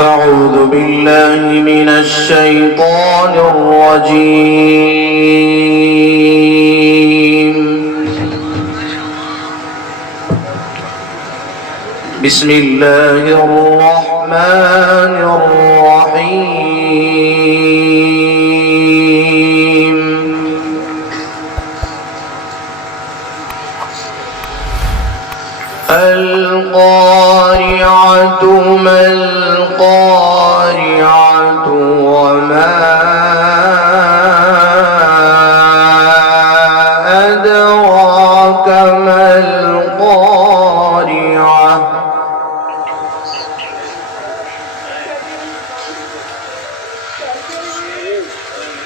أعوذ بالله من الشيطان الرجيم. بسم الله الرحمن الرحيم. القارعة ما القارعة وما أدراك ما القارعة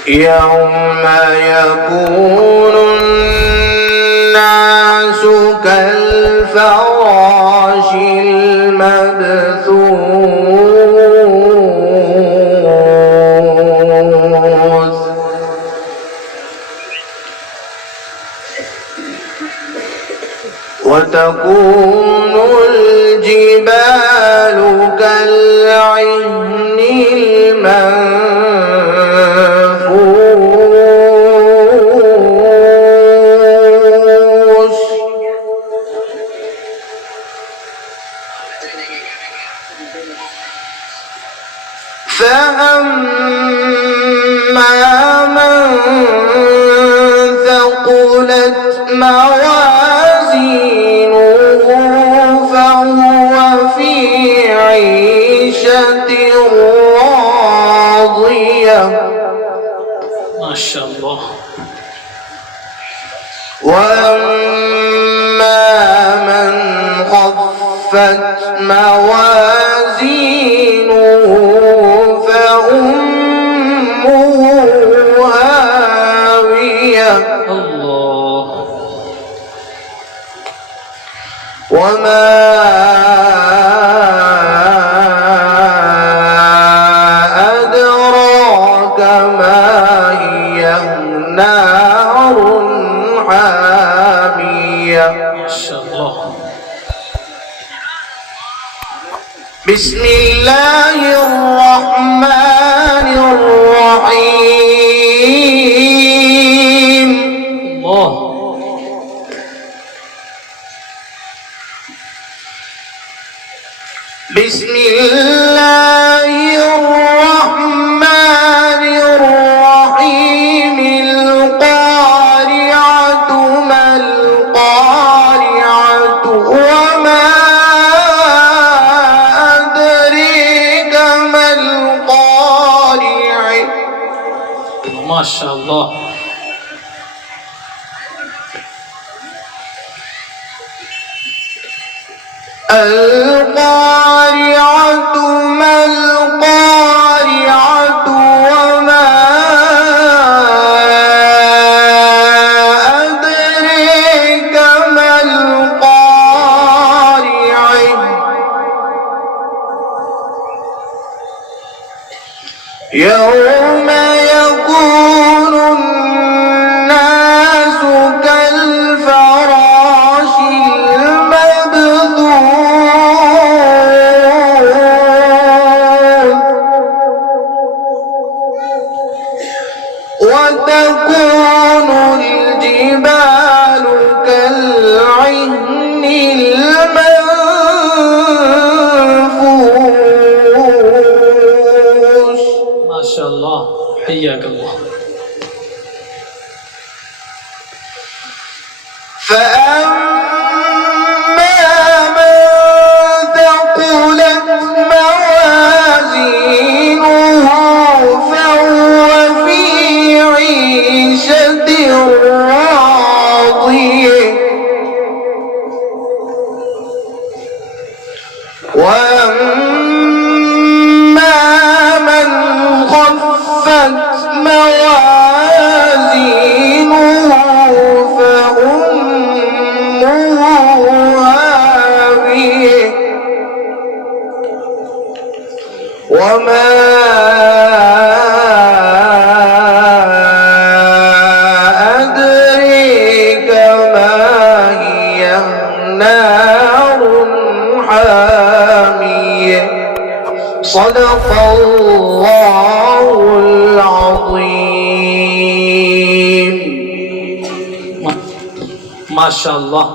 يوم يكون الناس كالفراش المبثوث وتكون الجبال كالعهن المنفوش فأما من ثقلت موازينه فهو في عيشة راضية ما شاء الله. وأما من خفت موازينه فأمه هاوية الله. وما أدراك ما هي نار حامية. ما شاء الله. بسم الله الرحمن الرحيم. الله. بسم الله الرحمن الرحيم. القارعة ما القارعة وما أدريك ما القارعة ما شاء الله. القارعة ما القارعة وما أدريك ما القارعة يوم يكون الناس كالفراش وتكون الجبال كالعهن المنفوش. ما شاء الله. حياك الله. فأما من ثقلت موازينه فهو في عيشة راضية وأما من خفت موازينه فأمه هاوية وما أدريك ما هي نار حامية. صدق الله العظيم মাশাআল্লাহ।